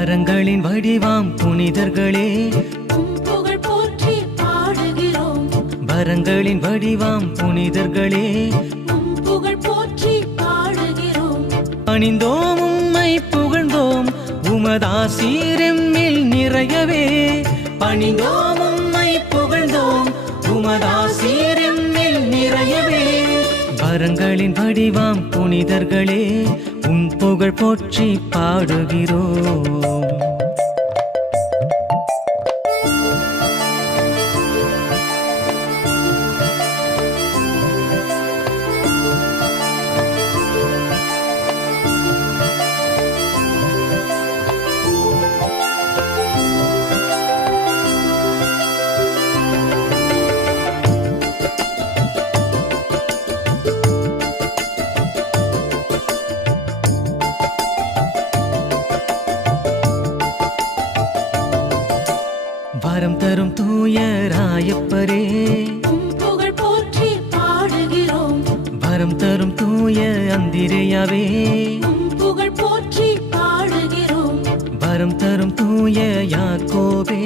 வரங்களின் வடிவாம் புனிதர்களே புகழ் போற்றி பாடுகிறோம். வரங்களின் வடிவாம் புனிதர்களே புகழ் போற்றி பாடுகிறோம். பணிந்தோம் உம்மை புகழ்ந்தோம் உமதாசீரெம்மில் நிறையவே. பணிந்தோம் உம்மை புகழ்ந்தோம் உமதாசீரெம்மில் நிறையவே. வரங்களின் வடிவாம் புனிதர்களே உம் புகழ் போற்றி பாடுகிறோம். வரம் தரும் தூய ராயப்பரே புகழ் போற்றி பாடுகிறோம். வரம் தரும் தூய அந்திரேயாவே புகழ் போற்றி பாடுகிறோம். வரம் தரும் தூய யாக்கோபே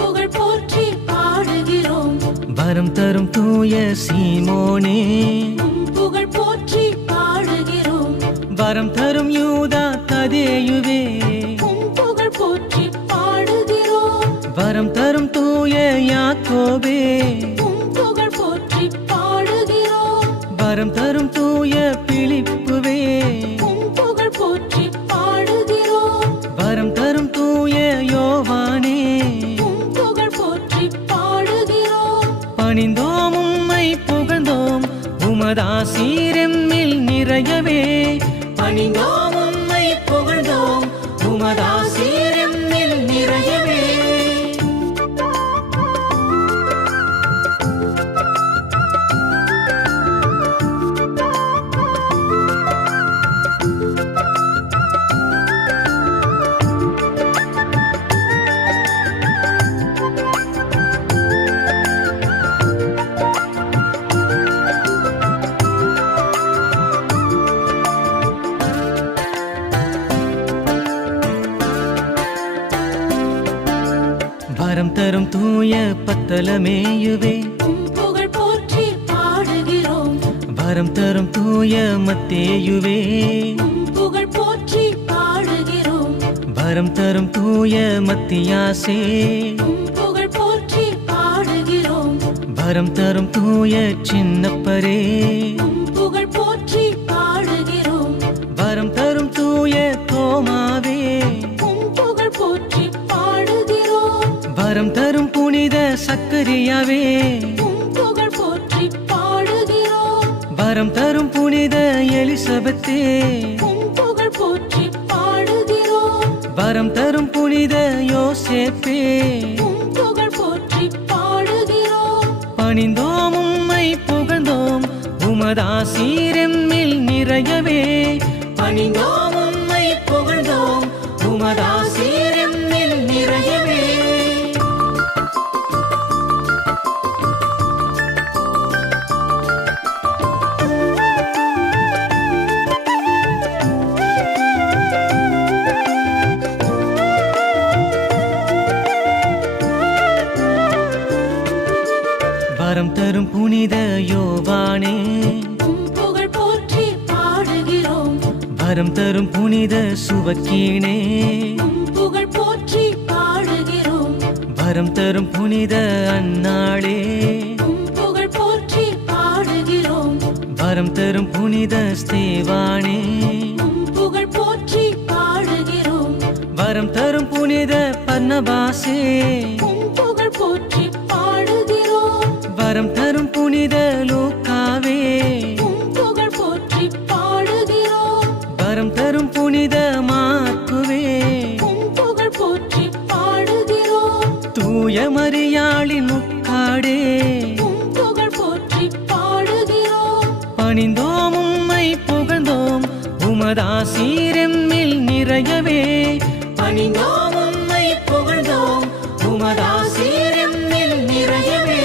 புகழ் போற்றி பாடுகிறோம். வரம் தரும் தூய சீமோனே புகழ் போற்றி பாடுகிறோம். வரம் தரும் யூதா ததேயுவே புகழ் போற்றி பாடுகிறோம். வரம் தரும் தூய யாக்கோபே புகழ் போற்றி பாடுகிறோம். வரம் தரும் தூய பிலிப்புவே புகழ் போற்றி பாடுகிறோம். வரம் தரும் தூய யோவானே புகழ் போற்றி பாடுகிறோம். பணிந்தோம் உம்மை புகழ்ந்தோம் உமதாசீரெம்மில் நிறையவே. பணிந்தோம் உம்மை புகழ்ந்தோம் உமதாசீரெம்மில் நிறையவே. வரம் தரும் தூய பத்தலமேயுவே புகழ் போற்றி பாடுகிறோம். வரம் தரும் தூய மத்தேயுவே புகழ் போற்றி பாடுகிறோம். வரம் தரும் தூய மத்தியாசே புகழ் போற்றி பாடுகிறோம். வரம் தரும் தூய சின்னப்பரே புகழ் போற்றி பாடுகிறோம். வரம் தரும் தூய தோமாவே புகழ் போற்றி பாடுகிறோம். வரம் தரும் புனித சக்கரியாவே புகழ் போற்றி பாடுகிறோம். வரம் தரும் புனித எலிசபெத்தே புகழ் போற்றி பாடுகிறோம். வரம் தரும் புனித யோசேப்பே புகழ் போற்றி பாடுகிறோம். பணிந்தோம் உம்மை புகழ்ந்தோம் உமதாசீரெம்மில் நிறையவே. பணிந்தோம் உம்மை புகழ்ந்தோம் உமதாசீரெம்மில் நிறையவே. வரம் தரும் புனித யோவானே புகழ் போற்றி பாடுகிறோம். வரம் தரும் புனித சுவக்கீனே புகழ் போற்றி பாடுகிறோம். வரம் தரும் புனித அன்னாளே புகழ் போற்றி பாடுகிறோம். வரம் தரும் புனித ஸ்தேவானே புகழ் போற்றி பாடுகிறோம். வரம் தரும் புனித பர்னபாசே புகழ் போற்றி பாடுகிறோம். வரம் தரும் புனித லூக்காவே புகழ் போற்றி பாடுகிறோம். வரம் தரும் புனித மார்க்குவே புகழ் போற்றி பாடுகிறோம். தூய மரியாளின் முக்காடே புகழ் போற்றி பாடுகிறோம். பணிந்தோம் உம்மை புகழ்ந்தோம் உமதாசீரெம்மில் நிறையவே. பணிந்தோம் உம்மை புகழ்ந்தோம் உமதாசீரெம்மில் நிறையவே.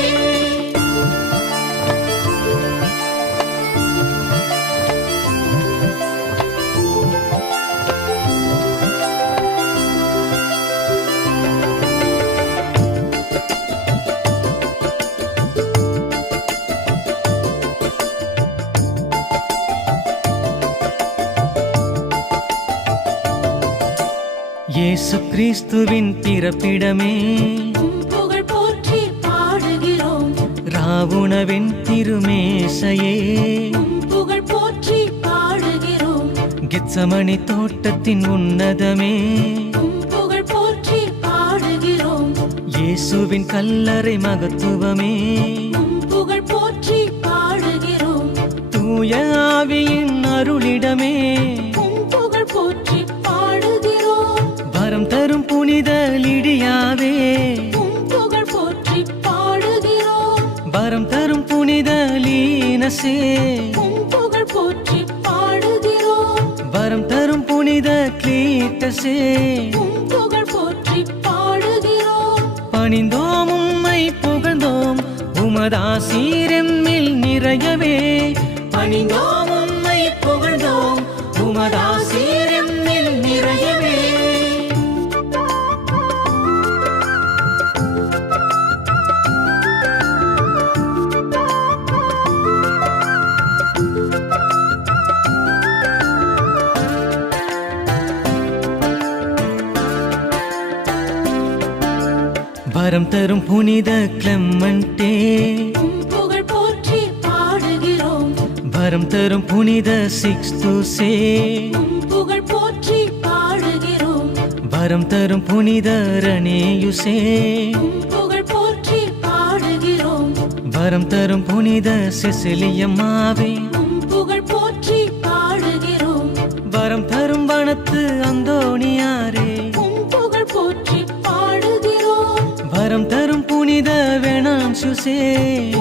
இயேசு கிறிஸ்துவின் பிறப்பிடமே உம் புகழ் போற்றி பாடுகிறோம் ராவுணவின் திருமேசையே உம் புகழ் போற்றி பாடுகிறோம் கெத்சமனி தோட்டத்தின் உன்னதமே உம் புகழ் போற்றி பாடுகிறோம் இயேசுவின் கல்லறை மகத்துவமே உம் புகழ் போற்றி பாடுகிறோம் தூய ஆவியின் அருளிடமே உம் புகழ் போற்றி பாடுகிறோம் வரம் தரும் புனித லிடியாவே உம் புகழ் போற்றி பாடுகிறோம் வரம் தரும் புனித லீனசே உம் புகழ் போற்றி பாடுகிறோம் வரம் தரும் புனித கிளீட்டசே உம் புகழ் போற்றி பாடுகிறோம் பணிந்தோம் உம்மை புகழ்ந்தோம் உமதாசீரெம்மில் நிறையவே பணிந்தோம் உம்மை புகழ்ந்தோம் உமதாசீரெம்மில் நிறையவே வரம் தரும் புனித கிளெமண்டே உம் புகழ் போற்றி பாடுகிறோம் வரம் தரும் புனித சிக்ஸ்துசே உம் புகழ் போற்றி பாடுகிறோம் வரம் தரும் புனித ரணேயுசே உம் புகழ் போற்றி பாடுகிறோம் வரம் தரும் புனித செசிலியம்மாவே உம் புகழ் போற்றி பாடுகிறோம் வரம் தரும் வனத்து அந்தோணியாரே உம் புகழ் போற்றி பாடுகிறோம் வரம் தரும் புனித வேணான்சுசே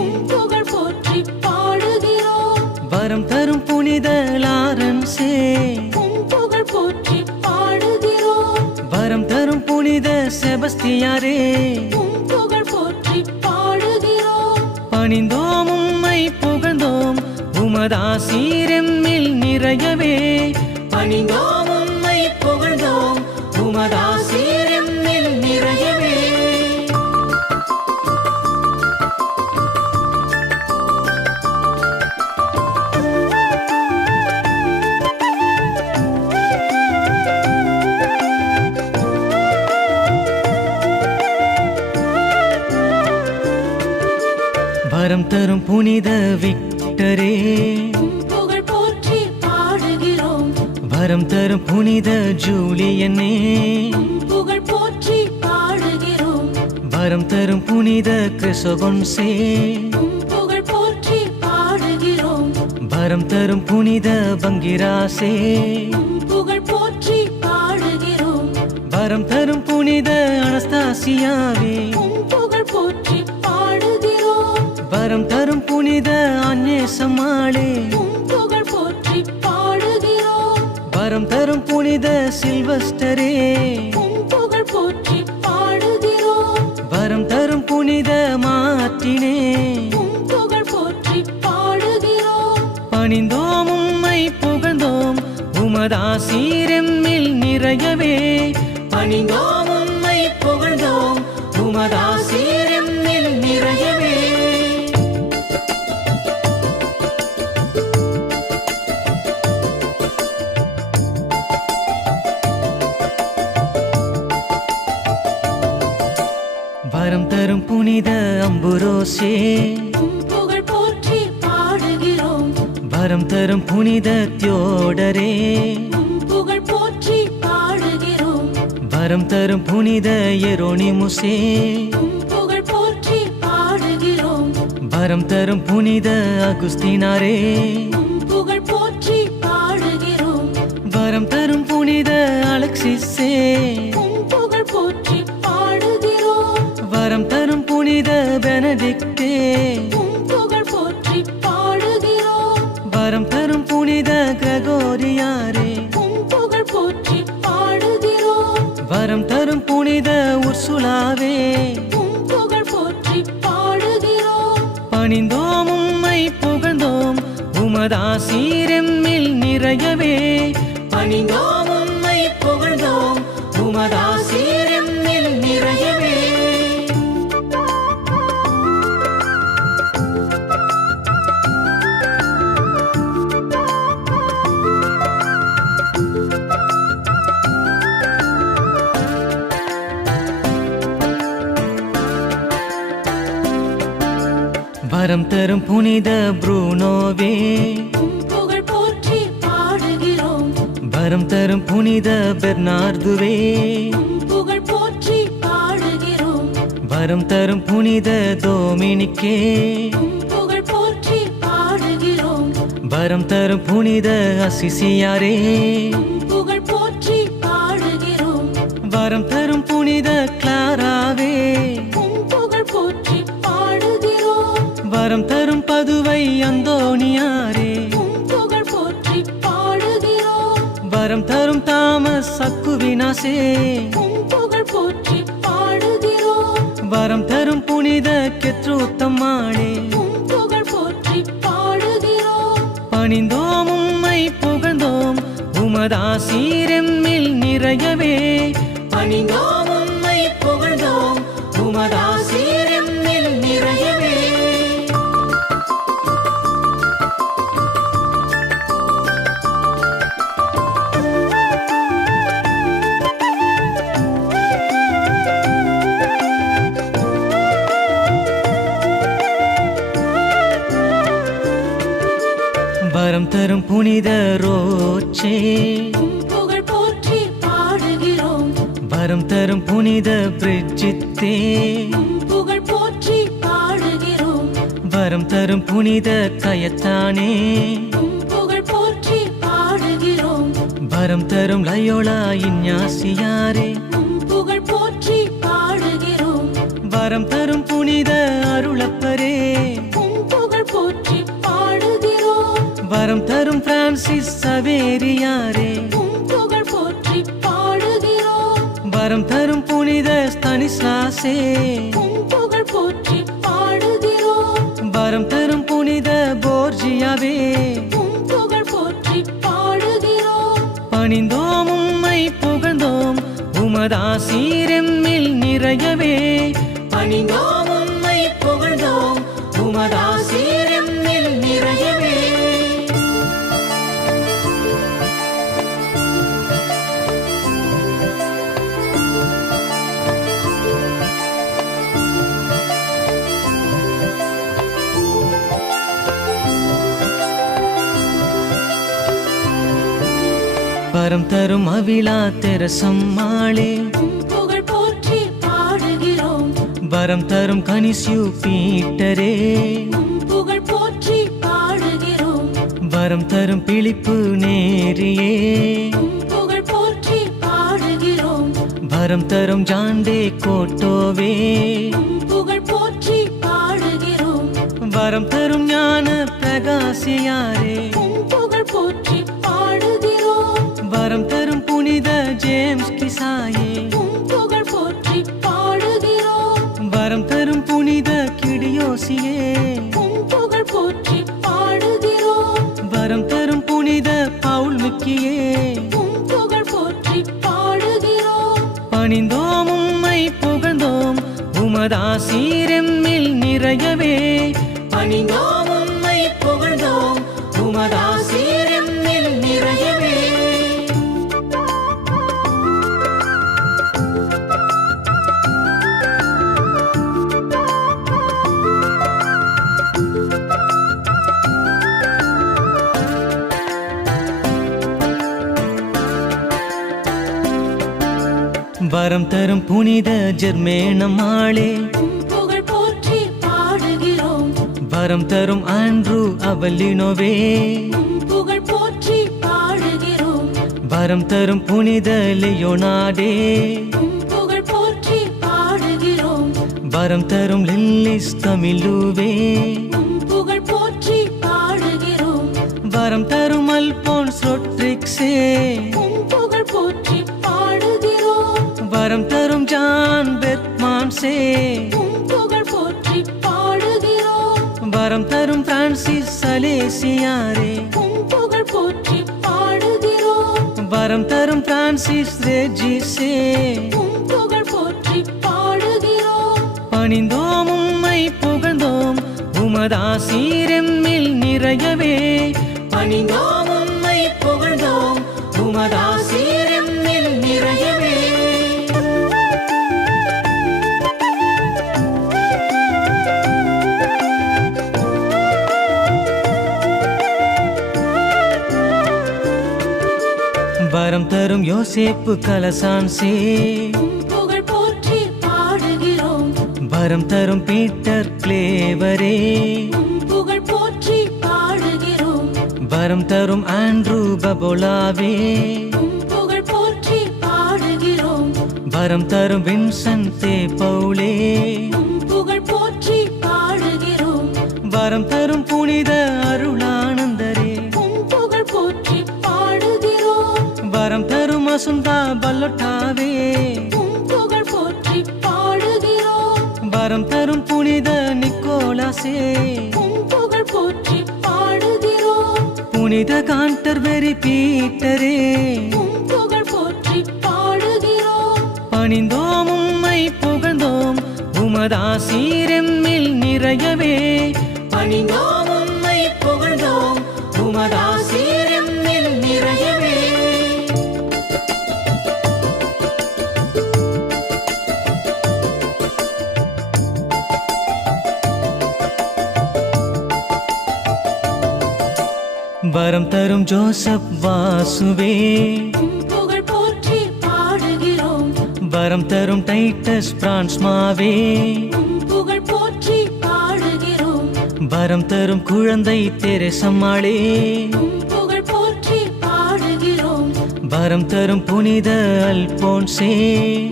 உம் புகழ் போற்றி பாடுகிறோம் வரம் தரும் புனித லாரன்சே உம் புகழ் போற்றி பாடுகிறோம் வரம் தரும் புனித செபஸ்தியாரே உம் புகழ் போற்றி பாடுகிறோம் பணிந்தோம் உம்மை புகழ்ந்தோம் உமதாசீரெம்மில் நிறையவே பணிந்தோம் உம்மை புகழ்ந்தோம் உமதாசீரெம்மில் நிறையவே வரம் தரும் புனித விக்டரே உம் புகழ் போற்றி பாடுகிறோம் வரம் தரும் புனித ஜூலியனே உம் புகழ் போற்றி பாடுகிறோம் வரம் தரும் புனித கிறிசோகொன்சே உம் புகழ் போற்றி பாடுகிறோம் வரம் தரும் புனித பங்கிராசே உம் புகழ் போற்றி பாடுகிறோம் வரம் தரும் புனித அனஸ்தாசியாவே உம் புகழ் போற்றி பாடுகிறோம் வரம் தரும் புனித அன்னேசம்மாளே உம் புகழ் போற்றி பாடுகிறோம் வரம் தரும் புனித சில்வஸ்டரே உம் புகழ் போற்றி பாடுகிறோம் வரம் தரும் புனித மார்ட்டினே உம் புகழ் போற்றி பாடுகிறோம் பணிந்தோம் உம்மை புகழ்ந்தோம் உமதாசீரெம்மில் நிறையவே பணிந்தோம் உம்மை புகழ்ந்தோம் உமதாசீரெம்மில் நிறையவே வரம் தரும் புனித அம்புரோசே உம் புகழ் போற்றி பாடுகிறோம் வரம் தரும் புனித தியோடரே உம் புகழ் போற்றி பாடுகிறோம் வரம் தரும் புனித எரோனிமுசே உம் புகழ் போற்றி பாடுகிறோம் வரம் தரும் புனித அகுஸ்தினாரே உம் புகழ் போற்றி பாடுகிறோம் வரம் தரும் புனித அலெக்சிஸே உம் புகழ் போற்றி பாடுகிறோம் வரம் தரும் புனித பெனடிக்டே உம் புகழ் போற்றி பாடுகிறோம் வரம் தரும் புனித கிரகோரியாரே உம் புகழ் போற்றி பாடுகிறோம் வரம் தரும் புனித உர்சுலாவே உம் புகழ் போற்றி பாடுகிறோம் பணிந்தோம் உம்மை புகழ்ந்தோம் உமதாசீரெம்மில் நிறையவே பணிந்தோம் உம்மை புகழ்ந்தோம் உமதாசீரெம்மில் நிறையவே வரம் தரும் புனித புரூனோவே உம் புகழ் போற்றி பாடுகிறோம் வரம் தரும் புனித பெர்னார்துவே உம் புகழ் போற்றி பாடுகிறோம் வரம் தரும் புனித டோமினிக்கே உம் புகழ் போற்றி பாடுகிறோம் வரம் தரும் புனித அசிசியாரே உம் புகழ் போற்றி பாடுகிறோம் வரம் தரும் புனித கிளாராவே உம் புகழ் போற்றி பாடுகிறோம் வரம் தரும் பதுவை அந்தோணியாரே உம் புகழ் போற்றி பாடுகிறோம் வரம் தரும் தாமஸ் அக்குவினாசே உம் புகழ் போற்றி பாடுகிறோம் வரம் தரும் புனித கெத்ரூத்தம்மாளே உம் புகழ் போற்றி பாடுகிறோம் பணிந்தோம் உம்மை புகழ்ந்தோம் உமதாசீரெம்மில் நிறையவே பணிந்தோம் உம்மை புகழ்ந்தோம் உமதாசீரெம்மில் நிறையவே வரம் தரும் புனித ரோச்சே உம் புகழ் போற்றி பாடுகிறோம் வரம் தரும் புனித பிரிஜித்தே உம் புகழ் போற்றி பாடுகிறோம் வரம் தரும் புனித கயத்தானே உம் புகழ் போற்றி பாடுகிறோம் வரம் தரும் லயோலா இஞ்ஞாசியாரே உம் புகழ் போற்றி பாடுகிறோம் வரம் தரும் புனித அருளப்பரே உம் புகழ் போற்றி பாடுகிறோம் வரம் தரும் பிரான்சிஸ் சவேரியாரே உம் புகழ் போற்றி பாடுகிறோம் வரம் தரும் புனித ஸ்தானிஸ்லாசே உம் புகழ் போற்றி பாடுகிறோம் வரம் தரும் புனித போர்ஜியாவே உம் புகழ் போற்றி பாடுகிறோம் பணிந்தோம் உம்மை புகழ்ந்தோம் உமதாசீரெம்மில் நிறையவே பணிந்தோம் உம்மை புகழ்ந்தோம் உமதாசீரெம்மில் நிறையவே வரம் தரும் அவிழா தெரசம்மாளே உம் புகழ் போற்றி பாடுகிறோம் வரம் தரும் கனிசியு பீட்டரே உம் புகழ் போற்றி பாடுகிறோம் வரம் தரும் பிலிப்பு நேரியே உம் புகழ் போற்றி பாடுகிறோம் வரம் தரும் ஜாண்டே கோட்டோவே உம் புகழ் போற்றி பாடுகிறோம் வரம் தரும் ஞான பிரகாசியாரே உம் புகழ் போற்றி பாடுகிறோம் வரம் தரும் புனித ஜேம்ஸ் கிசாயே உம் புகழ் போற்றி பாடுகிறோம் வரம் தரும் புனித கிடியோசியே உம் புகழ் போற்றி பாடுகிறோம் வரம் தரும் புனித பவுல் மிக்கியே உம் புகழ் போற்றி பாடுகிறோம் பணிந்தோம் உம்மை புகழ்ந்தோம் உமதாசீரெம்மில் நிறையவே பணிந்தோம் உம்மை புகழ்ந்தோம் உமதாசீரெம்மில் நிறையவே வரம் தரும் புனித ஜெர்மேனம்மாளே உம் புகழ் போற்றி பாடுகிறோம் வரம் தரும் ஆண்ட்ரூ அவலினோவே உம் புகழ் போற்றி பாடுகிறோம் வரம் தரும் புனித லியோனாடே உம் புகழ் போற்றி பாடுகிறோம் வரம் தரும் லில்லிஸ் தமிழுவே உம் புகழ் போற்றி பாடுகிறோம் வரம் தரும் அல்போன்ஸ் ரொட்ரிக்ஸே உம் புகழ் போற்றி பாடுகிறோம் வரம் தரும் ஜான் பெத்மான்சே உம் புகழ் போற்றி பாடுகிறோம் வரம் தரும் பிரான்சிஸ் சலேசியாரே உம் புகழ் போற்றி பாடுகிறோம் வரம் தரும் பிரான்சிஸ் ரெஜிசே உம் புகழ் போற்றி பாடுகிறோம் பணிந்தோம் உம்மை புகழ்ந்தோம் உமதாசீரெம்மில் நிறையவே பணிந்தோம் உம்மை புகழ்ந்தோம் உமதாசீரெம்மில் நிறையவே தரும் யோசேப்பு கலசான்சே உம் புகழ் போற்றி பாடுகிறோம் வரம் தரும் பீட்டர் கிளேவரே உம் புகழ் போற்றி பாடுகிறோம் வரம் தரும் ஆண்ட்ரூ பபோலாவே உம் புகழ் போற்றி பாடுகிறோம் வரம் தரும் வின்சென்டே பவுலே உம் புகழ் போற்றி பாடுகிறோம் வரம் தரும் புனித அருளானந்தரே உம் புகழ் போற்றி பாடுகிறோம் வரம் தரும் அசுந்தா பல்லொட்டாவே உம் புகழ் போற்றி பாடுகிறோம் வரம் தரும் புனித நிக்கோலாசே உம் புகழ் போற்றி பாடுகிறோம் புனித காண்டர்பெரி பீட்டரே உம் புகழ் போற்றி பாடுகிறோம் பணிந்தோம் உம்மை புகழ்ந்தோம் உமதாசீரெம்மில் நிறையவே பணிந்தோம் உம்மை புகழ்ந்தோம் உமதாசீரெம்மில் நிறையவே வரம் தரும் ஜோசப் வாசுவே உம் புகழ் போற்றி பாடுகிறோம் வரம் தரும் டைட்டஸ் பிரான்ஸ்மாவே உம் புகழ் போற்றி பாடுகிறோம் வரம் தரும் குழந்தை தெரசம்மாளே உம் புகழ் போற்றி பாடுகிறோம் வரம் தரும் புனித அல்போன்சே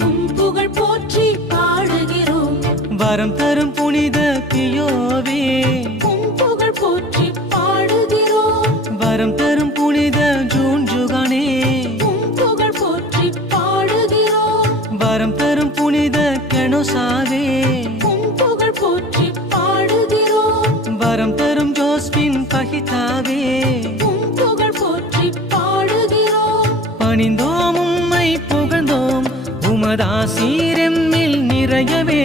உம் புகழ் போற்றி பாடுகிறோம் வரம் தரும் புனித பியோவே உம் புகழ் போற்றி பாடுகிறோம் வரம் தரும் புனித ஜூன் ஜுகானே உம் புகழ் போற்றி பாடுகிறோம் வரம் தரும் புனித கெனோசாவே உம் புகழ் போற்றி பாடுகிறோம் வரம் தரும் ஜோஸ்பின் பகிதாவே உம் புகழ் போற்றி பாடுகிறோம் பணிந்தோம் உம்மை புகழ்ந்தோம் உமதாசீரெம்மில் நிறையவே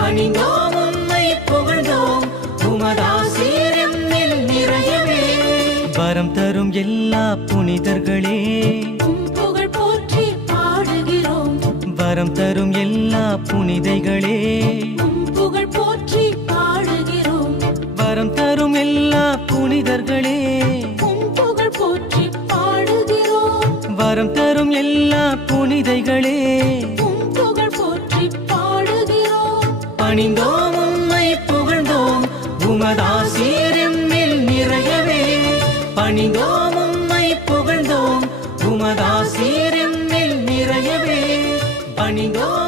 பணிந்தோம் உம்மை புகழ்ந்தோம் உமதாசீரெம்மில் நிறையவே வரம் தரும் எல்லா புனிதர்களே உம் புகழ் போற்றி பாடுகிறோம் வரம் தரும் எல்லா புனிதைகளே உம் புகழ் போற்றி பாடுகிறோம் வரம் தரும் எல்லா புனிதர்களே உம் புகழ் போற்றி பாடுகிறோம் வரம் தரும் எல்லா புனிதைகளே உம் புகழ் போற்றி பாடுகிறோம் பணிந்தோம் உம்மை புகழ்ந்தோம் உமதாசீரெம்மில் நிறையவே பணிந்தோம் உம்மை புகழ்ந்தோம் உமதாசீரெம்மில் நிறையவே பணிந்தோம்